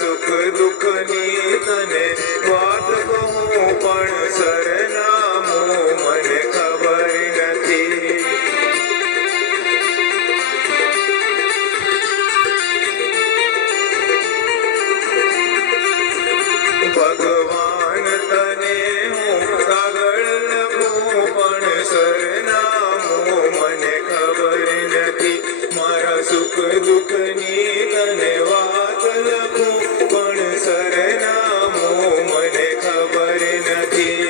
સુખ દુઃખની તને વાત કહું પણ સરનામું મને ખબર નથી. ભગવાન તને હું કાગળ લખું પણ સરનામું મને ખબર નથી. મારા સુખ દુઃખની તને વાત લખું પણ સરનામું મને ખબર નથી.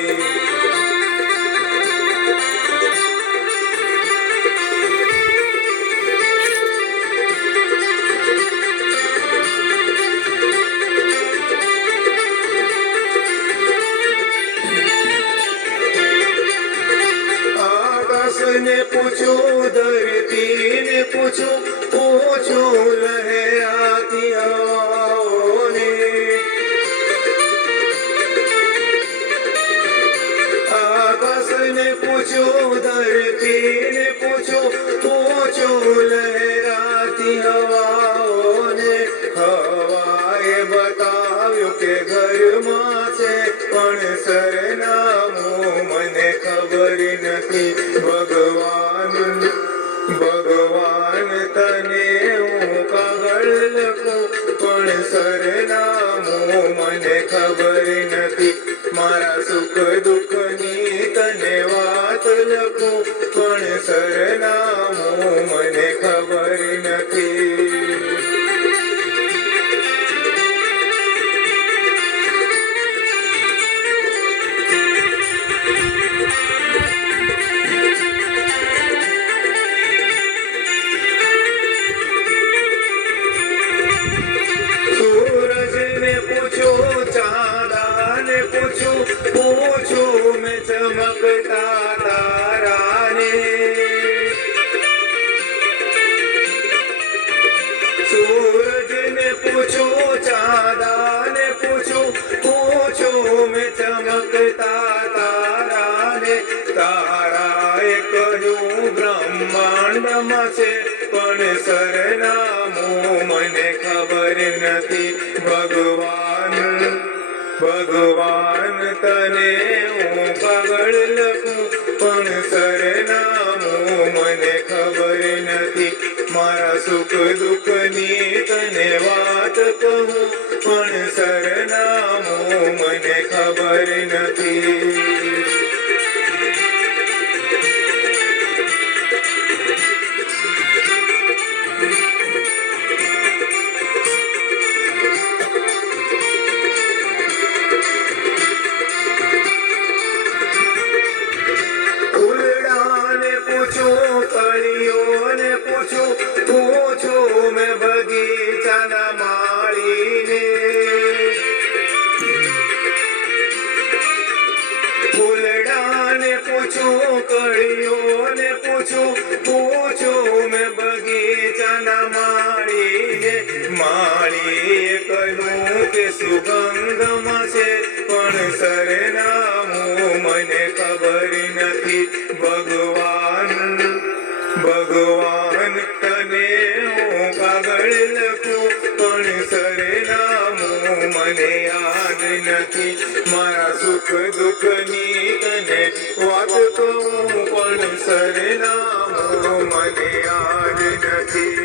આકાશને પૂછું, ધરતીને પૂછું, પૂછું લહેરાતી હવાઓને. આકાશને પૂછું, ધરતીને પૂછું, પૂછું લહેરાતી હવાઓને. હવાએ બતાવ્યું કે ઘરમાં છે પણ સરનામું મને ખબર નથી. ભગવાન તને હું કાગળ લખું પણ સરનામું મને ખબર નથી. મારા સુખ દુઃખની તને વાત લખું પણ સરનામું મને ખબર નથી. સૂરજને પૂછું, ચાંદાને પૂછું, પૂછું મેં ચમકતા તારાને. સૂરજને પૂછું, ચાંદાને પૂછું, પૂછું મેં ચમકતા તારાને. તારાએ કહ્યું બ્રહ્માંડમાં છે પણ સરનામું મને ખબર નથી. ભગવાન તને હું કાગળ લખું પણ સરનામું મને ખબર નથી. મારા સુખ દુઃખની તને વાત કહું પણ સરનામું મને ખબર નથી. કળીઓને પૂછું, પૂછું મેં બગીચાના માળીને. ફૂલડાને પૂછું, કળીઓને પૂછું, પૂછું મેં બગીચાના માળીને. માળીએ કહ્યું કે સુગંધમાં છે પણ સરનામું મને ખબર નથી. ભગવાન તને હું કાગળ લખું પણ સરનામું મને યાદ નથી. મારા સુખ દુઃખની તને વાત